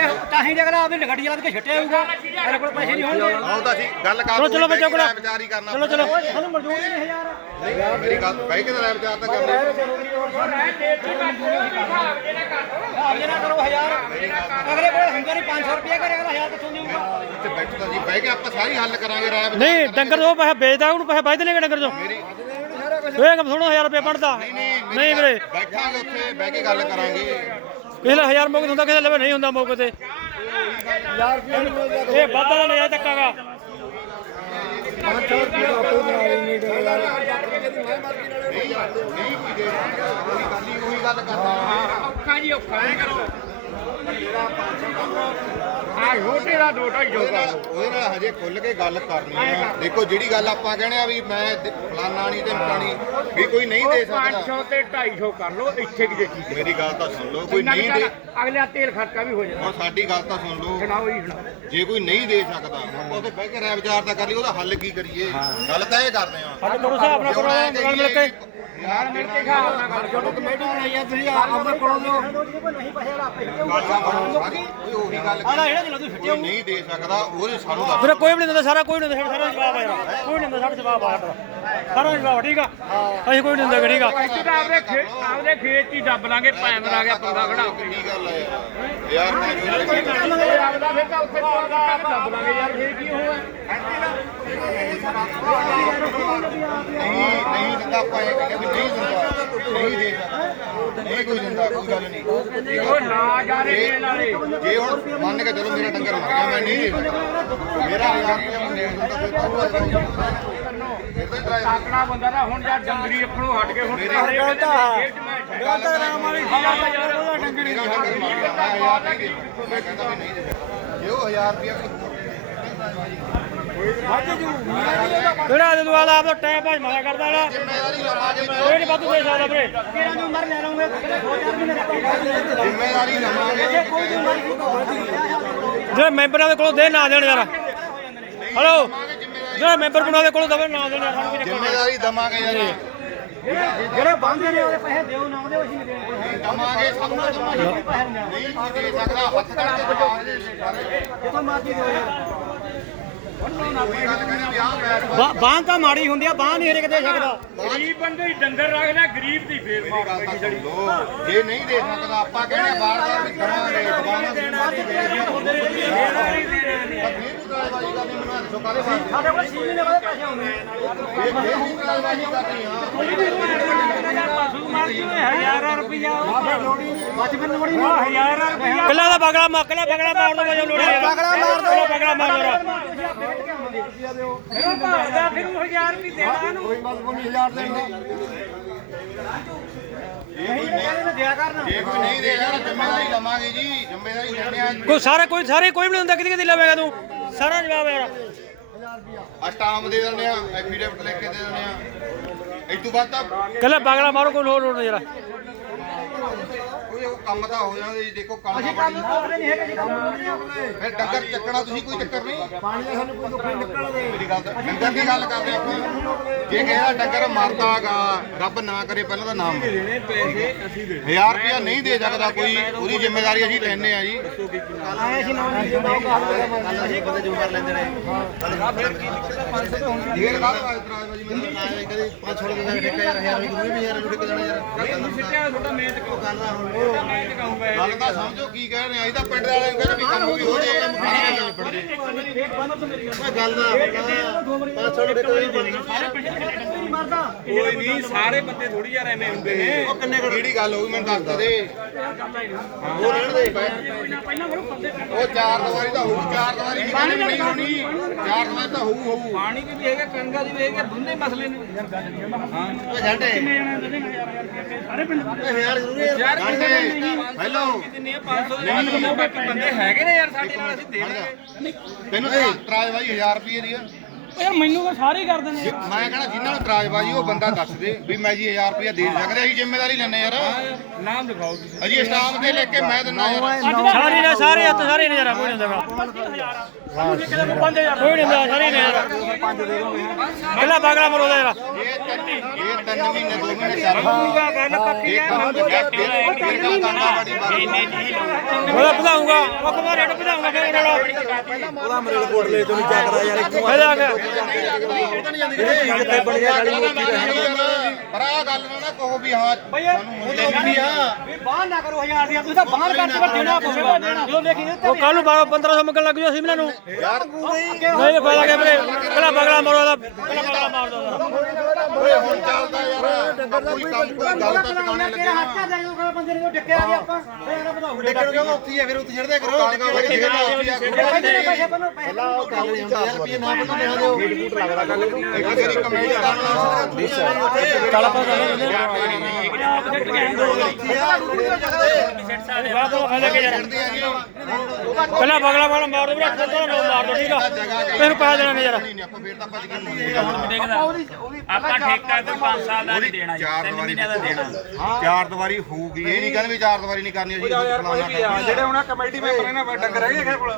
ਇਹ ਤਾਂ ਹੀ ਜਗਲਾ ਆਪੇ ਗੱਡੀ ਚਲਾ ਕੇ ਛੱਟਿਆ ਹੋਊਗਾ ਮੇਰੇ ਕੋਲ ਪੈਸੇ ਨਹੀਂ ਹੋਣਗੇ। ਆਉ ਤਾਂ ਸੀ ਗੱਲ ਕਰ ਚਲੋ, ਚਲੋ ਬੱਚੋ, ਕਰੋ। ਵਿਚਾਰ ਹੀ ਕਰਨਾ। ਚਲੋ ਚਲੋ। ਸਾਨੂੰ ਮਰਜ਼ੂਰ ਹੀ ਨਹੀਂ ਹਜ਼ਾਰ। ਨਹੀਂ, ਮੇਰੀ ਗੱਲ ਬਹਿ ਕੇ ਤਾਂ ਵਿਚਾਰ ਤਾਂ ਕਰਨਾ ਆਪ ਜਨਾ ਕਰੋ ਹਜ਼ਾਰ। ਅਗਲੇ ਕੋਲ ਹੁੰਦਾ ਨਹੀਂ 500 ਰੁਪਏ ਕਰੇ ਅਗਲਾ ਹਜ਼ਾਰ ਕਿੱਥੋਂ ਦੇਊਗਾ? ਤੇ ਬੈਠ ਤਾਂ ਜੀ। ਬਹਿ ਕੇ ਆਪਾਂ ਸਾਰੀ ਹੱਲ ਕਰਾਂਗੇ ਰਾਇ ਵਿਚਾਰ ਨਹੀਂ ਕਰਾਂਗੇ। ਡੰਗਰ ਉਹ ਪੈਸੇ ਵੇਚਦਾ ਉਹਨੂੰ ਪੈਸੇ ਵੱਧ ਦੇਣਗੇ ਡੰਗਰ ਕੰਮ ਥੋੜਾ 1000 ਰੁਪਏ ਪੜਦਾ ਨਹੀਂ ਵੀਰੇ। ਬੈਠਾਂਗੇ ਉੱਥੇ ਬਹਿ ਕੇ ਗੱਲ ਕਰਾਂਗੇ। ਕਿਸੇ ਦਾ 1000 ਮੌਕੇ ਹੁੰਦਾ ਕਿਸੇ ਲਵੇ ਨਹੀਂ ਹੁੰਦਾ ਮੌਕੇ ਤੇ। ਇਹ ਵਾਧਾ ਦਾ ਨਜਾਇਜ਼ ਧੱਕਾਗਾ ਨਹੀਂ ਨਹੀਂ ਕੋਈ ਦੇ ਉਹੀ ਗੱਲ ਹੀ ਉਹੀ ਗੱਲ ਕਰਦਾ ਔਖਾ ਜੀ ਔਖਾ ਕਰੋ। ਆ ਛੋਟੇ ਦਾ ਦੋ ਢਾਈ ਉਹਦੇ ਨਾਲ ਉਹਦੇ ਨਾਲ ਹਜੇ ਖੁੱਲ ਕੇ ਗੱਲ ਕਰਨੀ ਆ ਦੇਖੋ ਜਿਹੜੀ ਗੱਲ ਆਪਾਂ ਕਹਿੰਦੇ ਆ ਵੀ ਮੈਂ ਦ- ਫਲਾਨਾ ਨਹੀਂ ਤੇ ਫਲਾਣੀ ਵੀ ਕੋਈ ਨਹੀਂ ਦੇ ਸਕਦਾ। 500 ਤੇ 250 ਕਰ ਲਓ ਇੱਥੇ ਕਿ ਦੇਖੀ ਮੇਰੀ ਗੱਲ ਤਾਂ ਸੁਣ ਲਓ ਕੋਈ ਨਹੀਂ ਦੇ ਅਗਲੇ ਤੇਲ ਖਰਚਾ ਵੀ ਹੋ ਜਾਣਾ ਹੁਣ ਸਾਡੀ ਗੱਲ ਤਾਂ ਸੁਣ ਲਓ। ਸੁਣਾਓ ਜੀ ਸੁਣਾਓ। ਜੇ ਕੋਈ ਨਹੀਂ ਦੇ ਸਕਦਾ ਆਪਾਂ ਉਹਦੇ ਬਹਿ ਕੇ ਰਾਇ ਵਿਚਾਰ ਤਾਂ ਕਰ ਲਈ ਉਹਦਾ ਹੱਲ ਕੀ ਕਰੀਏ? ਗੱਲ ਤਾਂ ਇਹ ਕਰਦੇ ਆ ਹੱਲ ਕਰੋ ਹਿਸਾਬ ਨਾਲ ਕਰੋ ਨਾਲ ਮਿਲ ਕੇ ਯਾਰ ਮਿਲ ਕੇ ਗੱਲ ਕਰੋ ਕਮੇਟੀ ਬਣਾਈ ਆ ਤੁਸੀਂ ਆਪਣੇ ਕੋਲੋਂ ਦਿਓ ਨਹੀਂ ਪੈਸੇ ਵਾਲਾ ਆਪੇ ਸਾਰੀ ਉਹੀ ਗੱਲ ਆਲਾ ਜਿਹੜਾ ਚਲਾ ਤੂੰ ਕੋਈ ਨਹੀਂ ਦੇ ਸਕਦਾ ਉਹਦੇ ਸਾਨੂੰ ਦੱਸ ਵੀਰੇ ਕੋਈ ਵੀ ਨਹੀਂ ਦਿੰਦਾ ਸਾਰਾ ਕੋਈ ਨਹੀਂ ਦਿੰਦਾ ਸਾਡਾ ਜਵਾਬ ਆ ਯਾਰ ਕੋਈ ਨਹੀਂ ਦਿੰਦਾ ਸਾਡਾ ਜਵਾਬ ਆ ਸਾਡਾ ਸਾਰਾ ਜਵਾਬ ਠੀਕ ਆ? ਅਸੀਂ ਕੋਈ ਨਹੀਂ ਦਿੰਦਾ ਠੀਕ ਆ? ਅਸੀਂ ਤਾਂ ਆਪਦੇ ਖੇ ਆਪਦੇ ਖੇਤ 'ਚ ਹੀ ਦੱਬ ਲਾਂਗੇ ਭੈਣ ਲਾ ਗਿਆ ਪੰਗਾ ਖੜਾ ਕੇ। ਕੀ ਗੱਲ ਹੈ ਯਾਰ? ਯਾਰ ਮੈਂ ਇਹ ਆਪਦਾ ਫਿਰ ਉੱਥੇ ਦੱਬ ਲਾਂਗੇ ਯਾਰ ਫੇਰ ਕੀ ਹੋਇਆ ਨਹੀਂ ਨਹੀਂ ਦਿੰਦਾ ਆਪਾਂ ਇਹ ਕਹਿੰਦੇ ਵੀ ਨਹੀਂ ਦਿੰਦਾ ਨਹੀਂ ਦੇ ਸਕਦਾ ਨਹੀਂ ਕੋਈ ਦਿੰਦਾ ਕੋਈ ਗੱਲ ਨਹੀਂ ਉਹ ਨਾ ਜਾਣੇ ਦੇਣ ਵਾਲੇ। ਜੇ ਹੁਣ ਮੰਨ ਕੇ ਚਲੋ ਮੇਰਾ ਡੰਗਰ ਮਰ ਗਿਆ ਮੈਂ ਨਹੀਂ ਦੇ ਸਕਦਾ ਮੇਰਾ ਹਜ਼ਾਰ ਰੁਪਇਆ ਮੈਂ ਦੇ ਦਿੰਦਾ ਫਿਰ ਤਾਂ ਉਹ ਫਿਰ ਤਾਂ ਡਰਾਈਵਰ ਤਾਕੜਾ ਬੰਦਾ ਨਾ ਹੁਣ ਜਾਂ ਡੰਗਰੀ ਅੱਖਣੋਂ ਹਟ ਕੇ ਹੁਣ ਹਰੇ ਗੱਲ ਤਾਂ ਹੈ। ਗੱਲ ਤਾਂ ਰਾਮ ਵਾਲੀ ਗੱਲ ਯਾਰ ਉਹਦਾ ਡੰਗਰੀ ਨਹੀਂ। ਸਕਦਾ। ਮੈਂ ਕਹਿੰਦਾ ਵੀ ਨਹੀਂ ਦੇ ਜੇ ਕਿਹੜਾ ਜਦੋਂ ਵਾਲਾ? ਆਪਦਾ ਟਾਈਮ ਭਾਜ ਮਾਰਿਆ ਕਰਦਾ ਵਾਲਾ ਕੋਈ ਨਹੀਂ ਵਾਧੂ ਦੇ ਸਕਦਾ ਵੀਰੇ। ਤੇਰਾ ਜੋ ਮਰ ਲੈ ਦੋ ਮਹੀਨੇ ਜ਼ਿੰਮੇਵਾਰੀ ਲਵਾਂਗੇ ਦੀ ਮਰ ਜਿਹੜੇ ਮੈਂਬਰਾਂ ਦੇ ਕੋਲੋਂ ਦੇ ਨਾ ਦੇਣ ਯਾਰ ਹਲੋ ਜਿਹੜੇ ਮੈਂਬਰ ਬਣਾ ਦੇ ਕੋਲੋਂ ਦਵੇ ਨਾ ਦੇਣ ਯਾਰ। ਜ਼ਿੰਮੇਵਾਰੀ ਦਵਾਂਗੇ ਯਾਰ ਜਿਹੜੇ ਬੰਦੇ ਨੇ ਉਹਦੇ ਪੈਸੇ ਦਿਓ ਨਾ ਦਿਓ ਅਸੀਂ ਨਹੀਂ ਦੇਣੇ ਦਵਾਂਗੇ ਸਭ ਨੂੰ ਦਵਾਂਗੇ। ਪੈਸੇ ਨਹੀਂ ਨਹੀਂ ਦੇ ਸਕਦਾ ਹੱਥ ਕਰਕੇ ਦਵਾਂਗੇ ਸਾਰੇ। ਜਿੱਥੋਂ ਮਰਜ਼ੀ ਦਿਓ। ਯਾਰ ਕੋਈ ਗੱਲ ਕਹਿੰਦੇ ਵੀ ਆਹ ਬੈਠ ਬਾਂਹ ਤਾਂ ਮਾੜੀ ਹੁੰਦੀ ਆ ਬਾਂਹ ਨਹੀਂ ਹਰੇਕ ਦੇ ਸਕਦਾ। ਗਰੀਬ ਬੰਦੇ ਹੀ ਡੰਗਰ ਰੱਖਦਾ ਗਰੀਬ ਦੀ ਫੇਰ ਮੇਰੀ ਸੁਣ ਲਓ ਜੇ ਨਹੀਂ ਦੇ ਸਕਦਾ ਆਪਾਂ ਕਹਿੰਦੇ ਬਾਰ ਬਾਰ ਵੀ ਦਵਾਂਗੇ ਦਵਾਂਗੇ ਸਾਡੇ ਕੋਲ 6 ਮਹੀਨੇ ਬਾਅਦ ਪੈਸੇ ਆਉਂਦੇ ਬਾਜੀ ਦਾ ਬਗਲਾ ਮੱਕ ਲਿਆ ਬਗਲਾ ਮਾਰ ਦੋ ਵਜੋ ਲੋੜ ਬਗਲਾ ਮਾਰ ਦੋ। ਬਗਲਾ ਮਾਰ ਦੋ ਫਿਰ ਭਾਰਦਾ ਫਿਰ ਉਹ 1000 ਰੁਪਏ ਦੇਣਾ ਇਹਨੂੰ ਕੋਈ ਬਸ ਕੋਈ 1000 ਦੇਣਾ ਨਹੀਂ। ਦਿਆ ਕਰਨਾ। ਜੇ ਕੋਈ ਨਹੀਂ ਦੇ ਸਕਦਾ ਜ਼ਿੰਮੇਵਾਰੀ ਲਵਾਂਗੇ ਜੀ। ਜ਼ਿੰਮੇਵਾਰੀ ਲੈਣੇ ਆ ਕੋਈ ਸਾਰੇ ਕੋਈ ਸਾਰੇ ਕੋਈ ਵੀ ਨਹੀਂ ਹੁੰਦਾ ਕਿਤੇ ਕਿਤੇ ਲਵੇਗਾ ਤੂੰ। ਸਾਰਾ ਜਵਾਬ ਹੈ ਯਾਰ ਅਸਟਾਮ ਦੇ ਦਿੰਦੇ ਆ ਐਫੀਡੇਵਿਟ ਲਿਖ ਕੇ ਦੇ ਦਿੰਦੇ ਆ ਇਸ ਤੋਂ ਬਾਅਦ ਤਾਂ ਕੱਲਾ ਬਗਲਾ ਮਾਰੋ ਕੋਈ ਲੋੜ ਨਹੀਂ ਯਾਰ ਕੋਈ ਉਹ ਕੰਮ ਤਾਂ ਹੋ ਜਾਂਦੇ ਜੀ ਦੇਖੋ ਕੰਮ ਅਸੀਂ ਕੰਮ ਕਰਦੇ ਨਹੀਂ ਹੈਗੇ ਜੀ ਕੰਮ ਨਹੀਂ ਆਪਣੇ ਫਿਰ ਡੰਗਰ ਚੱਕਣਾ ਤੁਸੀਂ ਕੋਈ ਚੱਕਰ ਨਹੀਂ ਪਾਣੀ ਦਾ ਸਾਨੂੰ ਕੋਈ ਦੁੱਖ ਨਹੀਂ ਨਿਕਲਦੇ ਮੇਰੀ ਗੱਲ ਤਾਂ ਡੰਗਰ ਦੀ ਗੱਲ ਕਰਦੇ ਆਪਾਂ ਜੇ ਦਾ ਡੰਗਰ ਮਰਦਾਗਾ ਰੱਬ ਨਾ ਕਰੇ ਪਹਿਲਾਂ ਤਾਂ ਨਾਮ ਦੇਣੇ ਪੈਸੇ ਅਸੀਂ ਦੇ 1000 ਰੁਪਇਆ ਨਹੀਂ ਦੇ ਸਕਦਾ ਕੋਈ ਉਹਦੀ ਜ਼ਿੰਮੇਵਾਰੀ ਅਸੀਂ ਲੈਣੇ ਆ ਜੀ ਆਏ ਸੀ ਨਾ ਨਹੀਂ ਅਸੀਂ ਬੰਦੇ ਜੁਮਰ ਲੈਂਦੇ ਨੇ ਇਹ ਗੱਲ ਆ ਇਤਰਾਜ਼ ਬਾਜੀ ਮੈਨੂੰ ਆਇਆ ਕਦੇ 500 ਰੁਪਏ ਦਾ ਠੇਕਾ ਯਾਰ 1000 ਰੁਪਏ ਵੀ ਯਾਰ ਠੇਕਾ ਦੇਣਾ ਯਾਰ ਸਿੱਟਿਆ ਤੁਹਾਡਾ ਮਿਹਨਤ ਕਿਉਂ ਕਰਨਾ ਹੁਣ ਗੱਲ ਤਾਂ ਸਮਝੋ ਕੀ ਕਹਿ ਰਹੇ ਆ ਤਾਂ ਪਿੰਡ ਵਾਲਿਆਂ ਨੂੰ ਕਹਿੰਦੇ ਵੀ ਕੰਮ ਵੀ ਹੋ ਜੇ ਨਿਬੜ ਜੇ ਗੱਲ ਦਾ 500 ਰੁਪਏ ਕੋਈ ਨਹੀਂ ਸਾਰੇ ਪਿੰਡ ਦੇ ਮਰਦਾ? ਕੋਈ ਨਹੀਂ ਸਾਰੇ ਬੰਦੇ ਥੋੜੀ ਯਾਰ ਐਵੇਂ ਹੁੰਦੇ ਨੇ। ਉਹ ਕਿੰਨੇ ਕਿਹੜੀ ਗੱਲ ਹੋਈ ਮੈਨੂੰ ਦੱਸ ਦੇ। ਉਹ ਰਹਿਣ ਦੇ ਪਹਿਲਾਂ ਉਹ ਚਾਰ ਦੀਵਾਰੀ ਤਾਂ ਹੋਊ ਚਾਰ ਦੀਵਾਰੀ ਨਹੀਂ ਹੋਣੀ। ਚਾਰ ਦੀਵਾਰੀ ਤਾਂ ਹੋਊ ਹੋਊ। ਪਾਣੀ ਦੀ ਵੀ ਹੈਗਾ ਕੰਗਾ ਦੀ ਵੀ ਹੈਗਾ ਦੋਨੇ ਮਸਲੇ ਨੇ। ਸਾਰੇ ਪਿੰਡ ਯਾਰ ਗਾਂਡੇ ਹੈਲੋ ਕਿੰਨੇ ਆ 500 ਦੇ ਬਾਅਦ ਬਾਕੀ ਬੰਦੇ ਹੈਗੇ ਨੇ ਯਾਰ ਸਾਡੇ ਨਾਲ ਅਸੀਂ ਦੇ ਦਾਂਗੇ। ਤੈਨੂੰ ਤਾਂ ਤਰਾਜਬਾਜੀ 1000 ਰੁਪਏ ਦੀ ਆ। ਯਾਰ ਮੈਨੂੰ ਤਾਂ ਸਾਰੇ ਹੀ ਕਰ ਦਿੰਦੇ ਮੈਂ ਕਹਿੰਦਾ ਜਿਨ੍ਹਾਂ ਨੂੰ ਤਰਾਜਬਾਜੀ ਉਹ ਬੰਦਾ ਦੱਸ ਦੇ ਵੀ ਮੈਂ ਜੀ 1000 ਰੁਪਏ ਦੇ ਸਕਦਾ ਅਸੀਂ ਜ਼ਿੰਮੇਵਾਰੀ ਲੈਣੇ ਯਾਰ। ਨਾਮ ਲਿਖਾਓ ਤੁਸੀਂ ਅਜੀ ਸਟਾਮ ਤੇ ਲੈ ਕੇ ਮੈਂ ਦਿੰਦਾ ਸਾਰੀ ਨੇ ਸਾਰੇ ਹੱਥ ਸਾਰੇ ਨੇ ਯਾਰ ਕੋਈ ਨਹੀਂ ਦਿੰਦਾ ਕੋਈ ਨਹੀਂ ਦਿੰਦਾ ਸਾਰੇ ਨੇ ਯਾਰ ਕਿਲਾ ਬਾਗਲਾ ਮਰੋਦਾ ਯਾਰ। ਇਹ ਤਿੰਨ ਇਹ ਤਿੰਨ ਮਹੀਨੇ ਦੋ ਮਹੀਨੇ ਚੱਲ ਹੋਊਗਾ ਗੱਲ ਪੱਕੀ ਹੈ। ਫਿਰ ਗੱਲ ਕਰਨਾ ਬੜੀ ਬਾਤ ਉਹਦਾ ਵਧਾਉਂਗਾ ਉਹ ਕਮਾ ਰੇਟ ਵਧਾਉਂਗਾ ਫਿਰ ਉਹਨਾਂ ਦਾ ਉਹਦਾ ਮੇਰੇ ਲੈ ਚੱਕਦਾ ਯਾਰ ਫਾਇਦਾ ਆ ਗਿਆ। ਪਰ ਆ ਗੱਲ ਨਾ ਨਾ ਕਹੋ ਵੀ ਹਾਂ ਵੀ ਬਾਹਰ ਨਾ ਕਰੋ ਹਜ਼ਾਰ ਦੀਆਂ ਤੁਸੀਂ ਤਾਂ ਬਾਹਰ ਕਰਕੇ ਫਿਰ ਦੇਣਾ ਪਊਗਾ ਜਦੋਂ ਦੇਖੀ ਉਹ ਕੱਲ ਨੂੰ 1500 ਮੰਗਣ ਲੱਗ ਜੂ ਅਸੀਂ ਇਹਨਾਂ ਨੂੰ। ਯਾਰ ਨਹੀਂ ਫਾਇਦਾ ਗਿਆ ਵੀਰੇ? ਕਿਲਾ ਬਾਗਲਾ ਮਾਰਦਾ ਓਏ ਹੁਣ ਚੱਲਦਾ ਯਾਰ ਕੋਈ ਕੰਮ ਕੋਈ ਗੱਲ ਤਾਂ ਟਿਕਾਣੇ ਤੇਰਾ ਲੱਗਿਆ ਹੱਥ ਆ ਜਾਊ ਕੋਈ ਬੰਦੇ ਨੇ ਜੋ ਡਿੱਕੇ ਆ ਗਿਆ ਆਪਾਂ ਫੇਰ ਨਾ ਵਧਾਉ ਡਿੱਕੇ ਕਿਉਂ ਉੱਥੇ ਹੈ ਫਿਰ ਉੱਥੇ ਛੱਡਦੇ ਕਰੋ ਕਾਂਗਾ ਵਜੇ ਜਿਹੜਾ ਪੈਸੇ ਪੈਸੇ ਬੰਨੋ ਪੈਸੇ ਰੁਪਏ ਨਾ ਬੰਨੋ ਨਾ ਦਿਓ ਇੱਕ ਵਾਰੀ ਕਮੇਟੀ ਕਰਨਾ ਪਹਿਲਾਂ ਬਗਲਾ ਵਾਲਾ ਮਾਰ ਦੋ ਥੋੜਾ ਨਾ ਮਾਰ ਦੋ ਠੀਕ ਆ ਤੈਨੂੰ ਪੈਸੇ ਦੇਣਾ ਯਾਰ ਆਪਾਂ ਫੇਰ ਤਾਂ ਭੱਜ ਆਪਾਂ ਠੇਕਾ ਤੇ 5 ਸਾਲ ਦਾ ਨਹੀਂ ਦੇਣਾ ਜੀ ਚਾਰ 3 ਦੀਵਾਰੀ ਮਹੀਨਿਆਂ ਦਾ ਦੇਣਾ ਚਾਰ ਦੀਵਾਰੀ ਹੋਊਗੀ ਇਹ ਨਹੀਂ ਕਹਿੰਦੇ ਵੀ ਚਾਰ ਦੀਵਾਰੀ ਨਹੀਂ ਕਰਨੀ ਅਸੀਂ ਫਲਾਣਾ ਜਿਹੜੇ ਹੁਣ ਕਮੇਟੀ ਮੈਂਬਰ ਨੇ ਡੰਗਰ ਹੈਗੇ ਕਿਸੇ ਕੋਲ।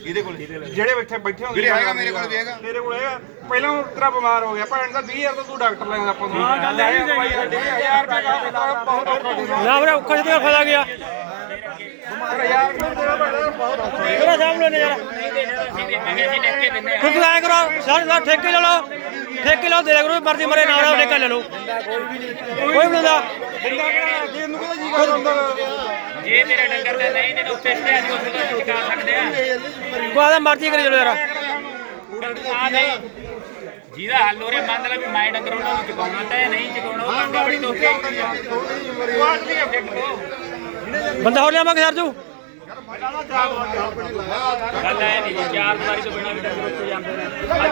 ਇਹਦੇ ਕੋਲ। ਜਿਹੜੇ ਇੱਥੇ ਬੈਠੇ ਵੀਰੇ ਹੈਗਾ ਮੇਰੇ ਕੋਲ ਵੀ ਹੈਗਾ। ਤੇਰੇ ਕੋਲ ਹੈਗਾ। ਪਹਿਲਾਂ ਉਹ ਤੇਰਾ ਬਿਮਾਰ ਹੋ ਗਿਆ ਭੈਣ ਦਾ 20000 ਤੋਂ ਤੂੰ ਡਾਕਟਰ ਲੈਂਦਾ ਆਪਾਂ ਨੂੰ। ਹਾਂ ਗੱਲ ਹੈ 1000 ਰੁਪਏ ਦਾ ਬਹੁਤ ਔਖਾ ਨਾ ਵੀਰੇ ਔਖਾ ਜਿਹਾ ਫਾਇਦਾ ਗਿਆ? ਮੇਰਾ ਸਾਹਮਣੇ ਨੇ ਯਾਰ ਤੁਸੀਂ ਐ ਕਰੋ ਸਾਰੇ ਠੇਕੇ ਲੈ ਲਓ। ਠੇਕੇ ਲਓ ਦੇ ਦਿਆ ਕਰੋ ਮਰਜ਼ੀ ਮਰੇ ਨਾਲ ਠੇਕਾ ਲੈ ਲਓ। ਕੋਈ ਜੇ ਜੀ ਜੇ ਤੇਰਾ ਡੰਗਰ ਦਾ ਨਹੀਂ ਦੇਣਾ ਉੱਤੇ ਸਟੇ ਦੀ ਉੱਥੇ ਤੋਂ ਚੁਕਾ ਸਕਦੇ ਆ। ਕੋਈ ਮਰਜ਼ੀ ਕਰੀ ਚਲੋ ਯਾਰ। ਆ ਨਹੀਂ ਜਿਹਦਾ ਹੱਲ ਹੋ ਰਿਹਾ ਮੰਨ ਲੈ ਵੀ ਮੈਂ ਡੰਗਰ ਉਹਨਾਂ ਨੂੰ ਚੁਕਾਉਣਾ ਤਾਂ ਨਹੀਂ ਚੁਕਾਉਣਾ ਉਹ ਬੰਦਾ ਹੋਰ ਲਿਆਵਾਂਗੇ ਸਰਜੂ ਗੱਲ ਐ ਨਹੀਂ ਚਾਰ ਵਾਰੀ ਤੋਂ ਬਿਨਾਂ ਵੀ ਡੰਗਰ ਉੱਤੇ ਜਾਂਦੇ ਨੇ।